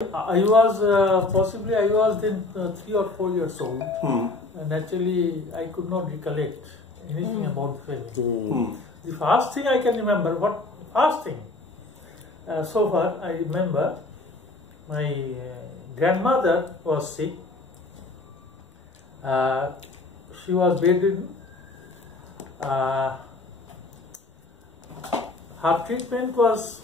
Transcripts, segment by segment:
I was possibly I was then 3 or 4 years old. And actually I could not recollect anything about the family. The first thing I can remember, so far I remember, my grandmother was sick. She was bedridden. Her treatment was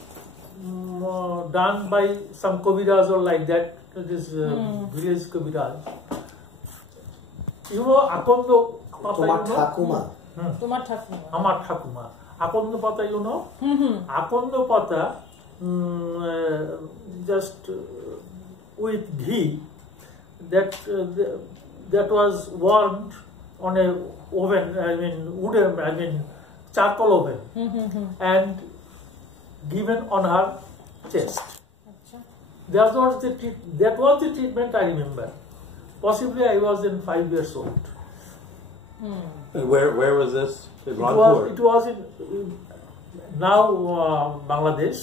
done by some Kaviraj or like that, this village Kaviraj. You know, Akondo Pata, Amar Thakuma. Akondo Pata, you know? Akondo Pata, just with ghee, that was warmed on a oven, charcoal oven, and given on her chest. That was the treatment I remember. Possibly I was then 5 years old. And where was this? In Rangpur? It was in now Bangladesh.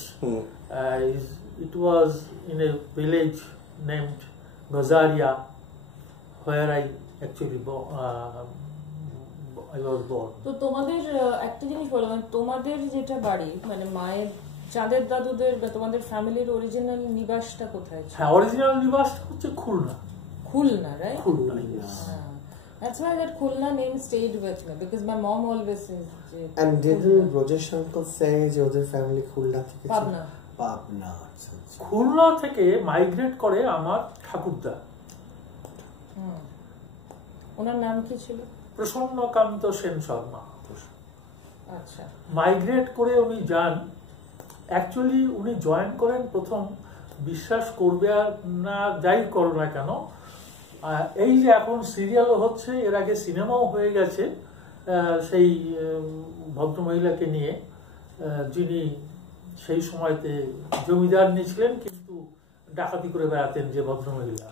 It was in a village named Gazaria, where I actually I was born. তো তোমাদের একটা জিনিস বলো, মানে তোমাদের যেটা বাড়ি, মানে মায়ের চাঁদের দাদুদের বা তোমাদের ফ্যামিলির অরিজিনাল নিবাসটা কোথায় ছিল? হ্যাঁ, অরিজিনাল নিবাসটা হচ্ছে Khulna, right? Khulna, yes. That's why that Khulna name stayed with me, because my mom always says. And didn't Rajesh uncle say your family Khulna থেকে? পাবনা। খুলনা থেকে মাইগ্রেট করে আমার ঠাকুরদা। ওনার নাম কি ছিল? প্রসন্নকান্ত সেন শর্মা। আচ্ছা। মাইগ্রেট করে উনি যান। অ্যাকচুয়ালি উনি জয়েন করেন প্রথম, বিশ্বাস করবে না যাই করো না কেন, এই যে এখন সিরিয়ালও হচ্ছে, এর আগে সিনেমাও হয়ে গেছে সেই ভদ্রমহিলাকে নিয়ে, যিনি সেই সময়তে জমিদার নিয়েছিলেন কিন্তু ডাকাতি করে বেড়াতেন যে ভদ্রমহিলা।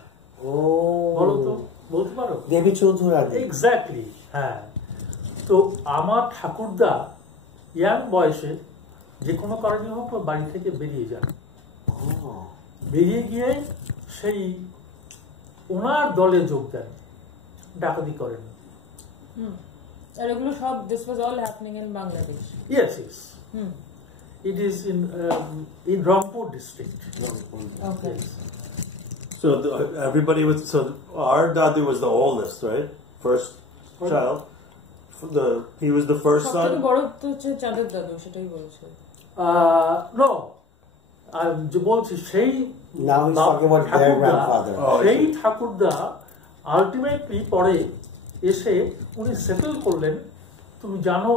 বলো তো, বলতে পারো? দেবী চৌধুরানী। এক্স্যাক্টলি, হ্যাঁ। তো আমার ঠাকুরদা ইয়াং বয়সে যে কোনো কারণে হোক বাড়ি থেকে বেরিয়ে যান। বেরিয়ে গিয়ে সেই ওনার দলে যোগ দেন, ডাকাতি করেন। আর এগুলো সব, this was all happening in Bangladesh? Yes. It is in Rangpur district. Okay. Yes. So everybody was, so our dadu was the oldest, right? First child. He was the first son. সবথেকে বড় তো হচ্ছে চাঁদের দাদু, সেটাই বলছে। No, আমি বলছি সেই সেই ঠাকুরদা আলটিমেটলি পরে এসে উনি সেটেল করলেন। তুমি জানো,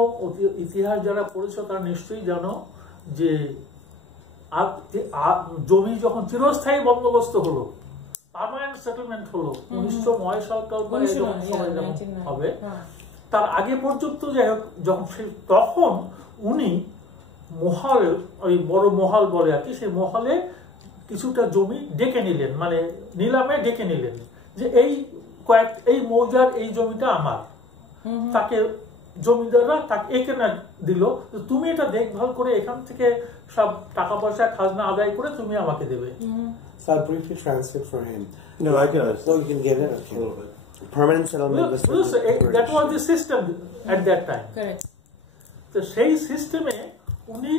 ইতিহাস যারা পড়েছো তারা নিশ্চয়ই জানো যে জমি যখন চিরস্থায়ী বন্দোবস্ত হলো, পার্মানেন্ট সেটেলমেন্ট হলো 1909 সালকাল হবে, তার আগে পর্যন্ত যাই হোক, তখন উনি মহল, ওই বড় মহল বলে আর কি, সেই মহলে কিছুটা জমি ডেকে নিলেন, মানে নিলামে ডেকে নিলেন যে এই মৌজার এই জমিটা আমার। তাকে জমিদাররা তাকে একে না দিল, তুমি এটা দেখভাল করে এখান থেকে সব টাকা পয়সা খাজনা আদায় করে তুমি আমাকে দেবে। So I'll briefly translate for him. No, I can. No, you can get it. Okay. A little bit. Permanent settlement. That was the system at that time. Correct. তো সেই সিস্টেমে উনি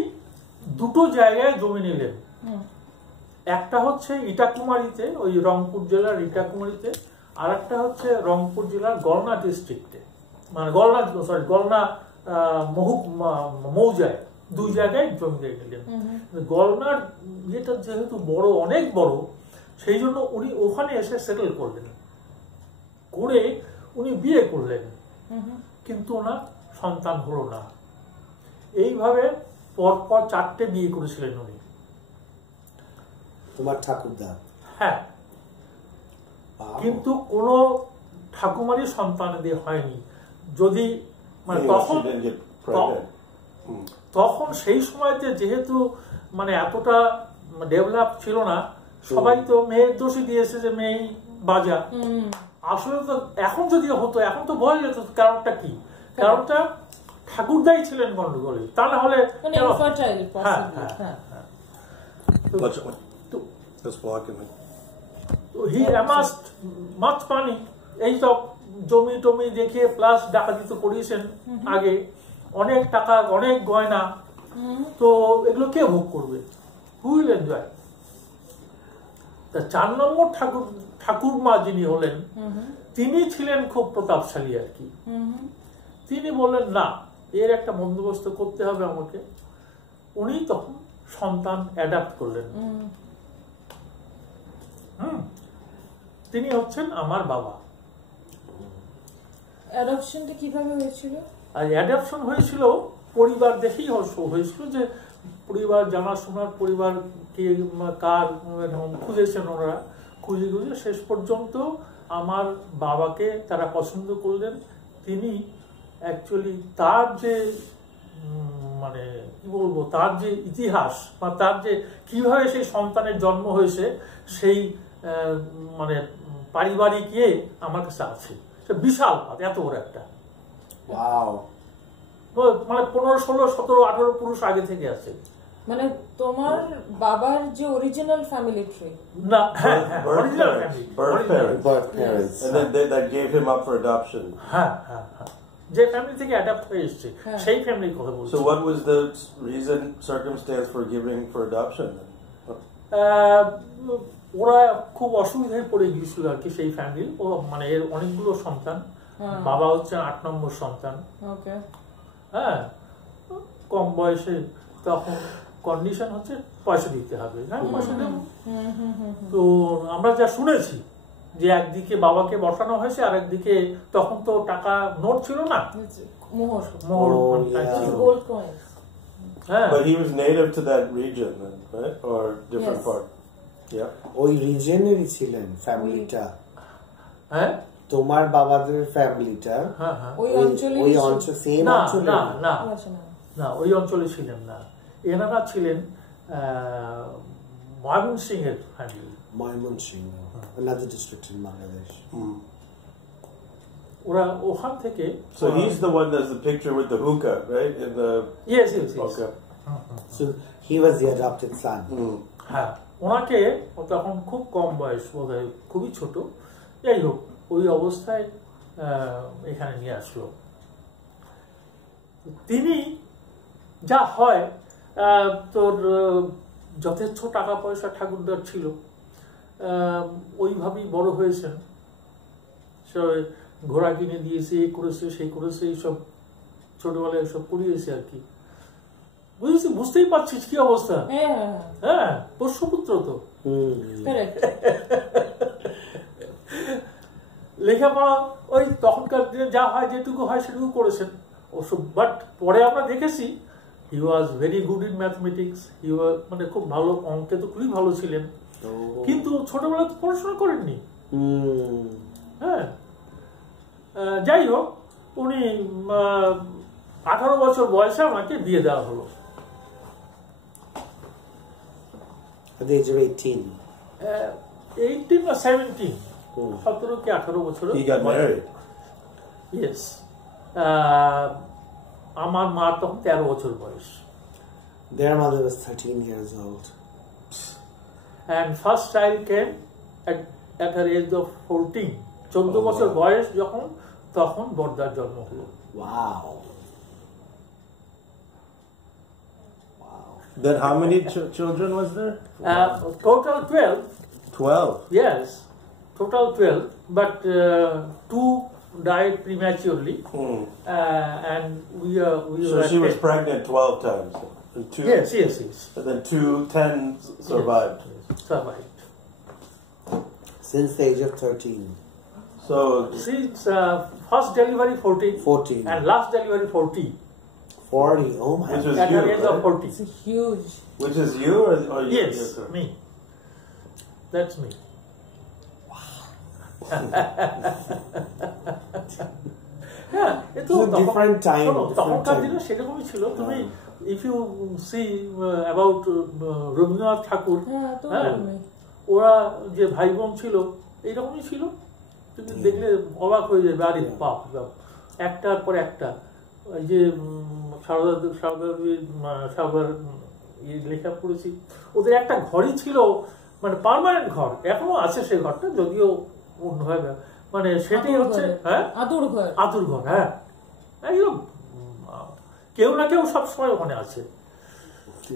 দুটো জায়গায় জমি নিলেন। একটা হচ্ছে ইটাকুমারীতে, ওই রংপুর জেলার ইটাকুমারীতে, আর একটা হচ্ছে রংপুর জেলার গলনা ডিস্ট্রিক্টে, মানে গলনা মৌজায়, দুই জায়গায় জমি নিলেন। গলনার যেটা যেহেতু বড়, অনেক বড়, সেই জন্য উনি ওখানে এসে সেটেল করলেন, করে উনি বিয়ে করলেন, কিন্তু ওনার সন্তান হলো না। এইভাবে পরপর 4টে বিয়ে করেছিলেন উনি। তোমার ঠাকুরদা? হ্যাঁ, কিন্তু কোন ঠাকুমারই সন্তানদের হয়নি। যদি মানে তখন সেই সময়তে যেহেতু মানে এতটা ডেভেলপ ছিল না, সবাই তো মেয়ের দোষী দিয়েছে যে মেয়ে বাজা। আসলে তো এখন যদি হতো, এখন তো বোঝা যেত কারণটা কি। কারণটা ঠাকুরদাই ছিলেন গন্ডগোলে, তা না হলে Just walking. হি অ্যামাস্ট মাচ মানি, এইসব জমি টমি দেখে প্লাস ডাকাতি তো করিয়েছেন আগে, অনেক টাকা অনেক গয়না, তো এগুলো কে ভোগ করবে? Who will enjoy? 4 নম্বর ঠাকুরমা যিনি হলেন তিনি ছিলেন খুব প্রতাপশালী আর কি। তিনি বললেন না, এর একটা বন্দোবস্ত করতে হবে আমাকে। উনি তখন সন্তান অ্যাডাপ্ট করলেন। তিনি হচ্ছেন আমার বাবা। অ্যাডপশনটা কিভাবে হয়েছিল? আর অ্যাডাপশন হয়েছিল পরিবার দেখেই হয়েছিল, যে পরিবার জানাশোনার পরিবার কে কার খুঁজেছেন ওরা, খুঁজে খুঁজে শেষ পর্যন্ত আমার বাবাকে তারা পছন্দ করলেন। তিনি অ্যাকচুয়ালি তার যে মানে কি বলবো, তার যে ইতিহাস বা তার যে কিভাবে সেই সন্তানের জন্ম হয়েছে, সেই মানে পারিবারিক ইয়ে আমার কাছে আছে। বিশাল এত বড় একটা, মানে 15, 16, 17, 18 পুরুষ আগে থেকে আছে। মানে তোমার বাবার যে অরিজিনাল ফ্যামিলি ট্রি না, birth parents, and then that gave him up for adoption. যে ফ্যামিলি থেকে অ্যাডাপ্ট হয়ে এসেছে সেই ফ্যামিলির কথা বলছি। So what was the reason, circumstance for giving for adoption? ওরা খুব অসুবিধায় পড়ে গিয়েছিল আর কি সেই ফ্যামিলি। ও মানে এর অনেকগুলো সন্তান, বাবা হচ্ছে 8 নম্বর সন্তান। হ্যাঁ, কম বয়সে তখন কন্ডিশন হচ্ছে পয়সা দিতে হবে। হ্যাঁ, পয়সা দেব। তো আমরা যা শুনেছি যে একদিকে বাবাকে বসানো হয়েছে, আর একদিকে তখন তো টাকা নোট ছিল না, But he was native to that region, right? Or different part? Yeah. ওই রিজনেরই ছিলেন ফ্যামিলিটা। হ্যাঁ, তোমার বাবাদের ফ্যামিলিটা ওই অঞ্চলে সেম অঞ্চলে? না, ওই অঞ্চলে ছিলেন না। এনারা ছিলেন ময়মনসিংহ এর family. Mymensingh, another district in Bangladesh. ওরা ওখান থেকে। So he's the one that's the picture with the hookah, right? In the yes. Okay. So he was the adopted son. হ্যাঁ, ওনাকে তখন খুব কম বয়স, বোধহয় খুবই ছোট। যাই হোক, ওই অবস্থায় এখানে নিয়ে আসলো। তিনি যা হয়, তোর যথেচ্ছ টাকা পয়সা ঠাকুরদার ছিল, ওইভাবেই বড় হয়েছেন। ঘোড়া কিনে দিয়েছে, করেছে, সেই করেছে, এইসব ছোটবেলায় এইসব করিয়েছে আর কি। বুঝেছি, বুঝতেই পারছিস কি অবস্থা। হ্যাঁ, পোষ্যপুত্র তো। লেখাপড়া ওই তখনকার দিনে যা হয়, যেটুকু হয় সেটুকু করেছেন ওসব। বাট পরে আমরা দেখেছি he was very good in mathematics. He was মানে খুব ভালো, অঙ্কে তো খুবই ভালো ছিলেন, কিন্তু ছোটবেলায় তো পড়াশোনা করেননি। হ্যাঁ, যাই হোক, উনি 18 বছর বয়সে আমাকে বিয়ে দেওয়া হলো। At the age of 18. 18 or 17, 17 কি 18 বছর। He got married. Yes. আমার মা তখন 13 বছর বয়স। Their mother was 13 years old. And first child came at her age of 14. 14 বছর বয়স যখন, তখন বর্দার জন্ম হলো। Wow. Then how many children was there? Total 12. 12. Yes, total 12, but 2 died prematurely, and we So she was pregnant 12 times. And 2, yes. And then 10 survived. Yes, survived. Since the age of 13. So Since first delivery 14. and last delivery 40. 40. Oh my which was At you, the age of right? 40. It's huge. Which is you or you? Yes, me. That's me. Yeah, it's a different time. তখনকার দিনে সেরকমই ছিল। তুমি if you see about Rabindranath ঠাকুর, ওরা যে ভাই বোন ছিল এইরকমই ছিল। তুমি দেখলে অবাক হয়ে যাবে, আরে বাপ বাপ, একটার পর একটা। এই যে সারদার লেখা পড়েছি, ওদের একটা ঘরই ছিল মানে পার্মানেন্ট ঘর এখনো আছে, সেই ঘরটা যদিও অন্যভাবে, মানে সেটাই হচ্ছে হ্যাঁ আতুর ঘর। হ্যাঁ, একদম কেউ না কেউ সবসময় ওখানে আছে।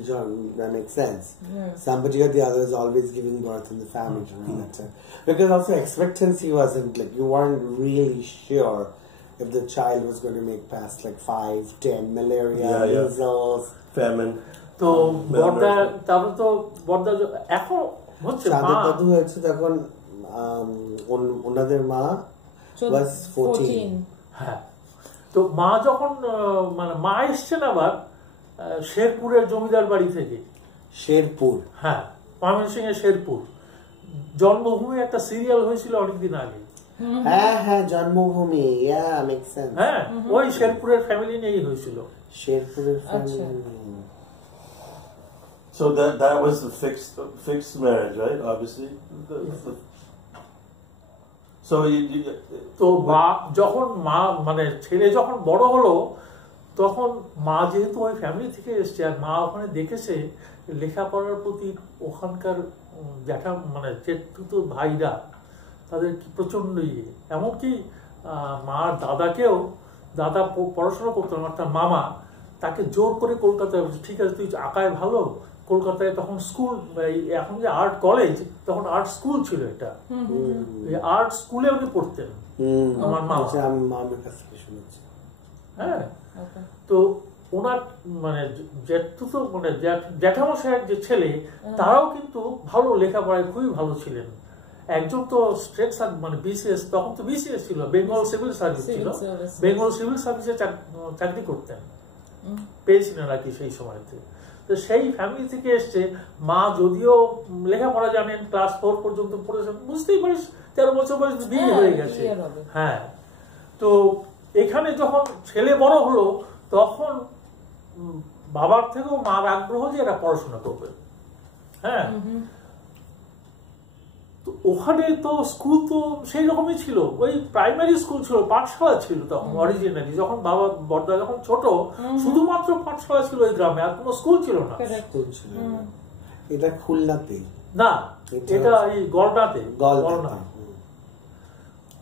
John, that makes sense. Somebody or the other is always giving birth in the family during that time. Because also expectancy wasn't like, you weren't really sure if the child was going to make past like 5, 10, malaria, measles, famine. তো বর্দা, তারপরে তো বর্দা এখন হচ্ছে চাঁদের দাদু হয়েছে তখন ওনাদের মা was 14. হ্যাঁ, তো মা যখন মানে মা এসছেন আবার শেরপুরের জমিদার বাড়ি থেকে। শেরপুর, হ্যাঁ, ময়মনসিংহ এর শেরপুর। জন্মভূমি একটা সিরিয়াল হয়েছিল অনেকদিন আগে। হ্যাঁ হ্যাঁ, জন্মভূমি, makes sense. হ্যাঁ, ওই শেরপুরের ফ্যামিলি নিয়েই হয়েছিল। শেরপুরের family. So that was the fixed marriage, right? Obviously. So তো মা যখন মানে ছেলে যখন বড় হলো, তখন মা যেহেতু ওই ফ্যামিলি থেকে এসছে, আর মা ওখানে দেখেছে লেখাপড়ার প্রতি ওখানকার জ্যাঠা মানে জেঠুতো ভাইরা তাদের কি প্রচন্ড এমনকি মার দাদাকেও, দাদা পড়াশোনা করতো না, তার মামা তাকে জোর করে কলকাতায়, ঠিক আছে তুই আঁকায় ভালো, কলকাতায় তখন স্কুল, এখন যে আর্ট কলেজ, তখন আর্ট স্কুল ছিল, এটা আর্ট স্কুলে উনি পড়তেন আমার মা। হ্যাঁ, তো ওনার মানে জেঠুতো মানে জ্যাঠামশাইয়ের যে ছেলে, তারাও কিন্তু ভালো লেখাপড়ায় খুবই ভালো ছিলেন। একজন তো স্টেট মানে বিসিএস, তখন তো বিসিএস ছিল, বেঙ্গল সিভিল সার্ভিস ছিল, বেঙ্গল সিভিল সার্ভিসে চাকরি করতেন, পেয়েছিলেন আর কি সেই সময়তে। তো সেই ফ্যামিলি থেকে এসছে। মা যদিও লেখাপড়া জানেন, ক্লাস 4 পর্যন্ত পড়েছেন, বুঝতেই পারিস 13 বছর বয়স বিয়ে হয়ে গেছে। হ্যাঁ, তো এখানে যখন ছেলে বড় হলো, তখন বাবার থেকেও মার আগ্রহ যে এরা পড়াশোনা করবে। হ্যাঁ, তো ওখানে তো স্কুল তো সেই রকমই ছিল, ওই প্রাইমারি স্কুল ছিল, পাঠশালা ছিল তখন অরিজিনালি। যখন বাবা বড়দা যখন ছোট, শুধুমাত্র পাঠশালা ছিল ওই গ্রামে, আর কোনো স্কুল ছিল না। এটা খুলনাতে না, এটা এই গলনাতে,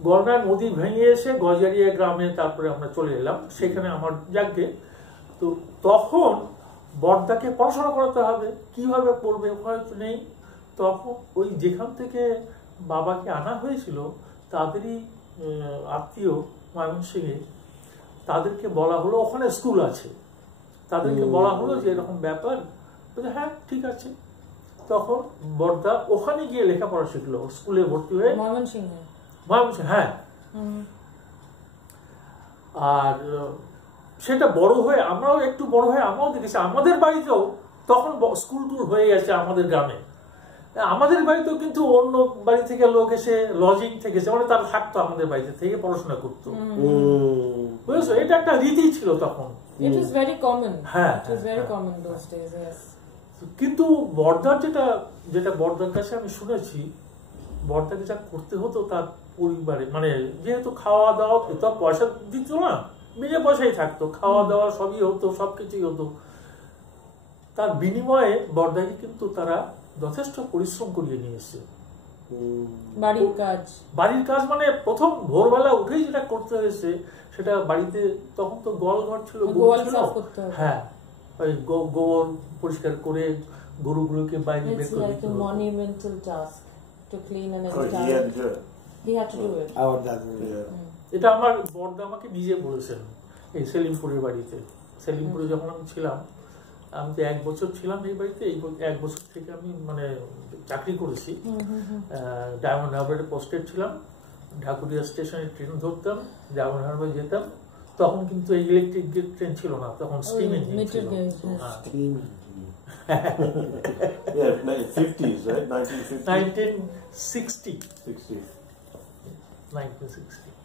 গলনার নদী ভেঙে এসে গজারিয়া গ্রামে তারপরে আমরা চলে এলাম, সেখানে আমার যাকে। তো তখন বড়দাকে পড়াশোনা করাতে হবে, কিভাবে পড়বে হয়তো নেই। তখন ওই যেখান থেকে বাবাকে আনা হয়েছিল তাদেরই আত্মীয় ময়মনসিংহে, তাদেরকে বলা হলো ওখানে স্কুল আছে, তাদেরকে বলা হলো যে এরকম ব্যাপার। হ্যাঁ ঠিক আছে, তখন বড়দা ওখানে গিয়ে লেখাপড়া শিখলো, স্কুলে ভর্তি হয়ে ময়মনসিংহে। হ্যাঁ, আর সেটা বড় হয়ে আমরাও একটু বড় হয়ে আমরাও দেখেছি, আমাদের বাড়িতেও তখন স্কুল টুল হয়ে গেছে আমাদের গ্রামে। আমাদের বাড়িতেও কিন্তু অন্য বাড়ি থেকে লোক এসে লজিং থেকে, মানে তারা থাকতো আমাদের বাড়িতে থেকে পড়াশোনা করতো, বুঝেছো? এটা একটা রীতি ছিল তখন। হ্যাঁ, কিন্তু বড়দার যেটা বড়দার কাছে আমি শুনেছি, বড়দাকে যা করতে হতো তার পরিবারে, মানে যেহেতু খাওয়া দাওয়া তো পয়সা দিত না, বিনা পয়সাই থাকতো, খাওয়া দাওয়া সবই হতো, সবকিছুই হতো। তার বিনিময়ে বড়দাকে কিন্তু তারা যথেষ্ট পরিশ্রম করিয়ে নিয়ে এসছে। বাড়ির কাজ মানে প্রথম ভোরবেলা উঠেই যেটা করতে হয়েছে, সেটা বাড়িতে তখন তো গোয়ালঘর ছিল, হ্যাঁ, ওই গোবর পরিষ্কার করে গরুগুলোকে বাইরে বের করে দিতে হতো। এটা আমার বড়দা আমাকে নিজে বলেছেন, এই সেলিমপুরের বাড়িতে। সেলিমপুরে যখন আমি ছিলাম, আমি তো 1 বছর ছিলাম এই বাড়িতে, এই 1 বছর থেকে আমি মানে চাকরি করেছি, ডায়মন্ড হারবারে পোস্টেড ছিলাম। ঢাকুরিয়া স্টেশনে ট্রেন ধরতাম, ডায়মন্ড হারবার যেতাম। তখন কিন্তু এই ইলেকট্রিক ট্রেন ছিল না, তখন স্টিম ইঞ্জিন ছিল। Yeah, 50s, right? 1950. 1960. 1960.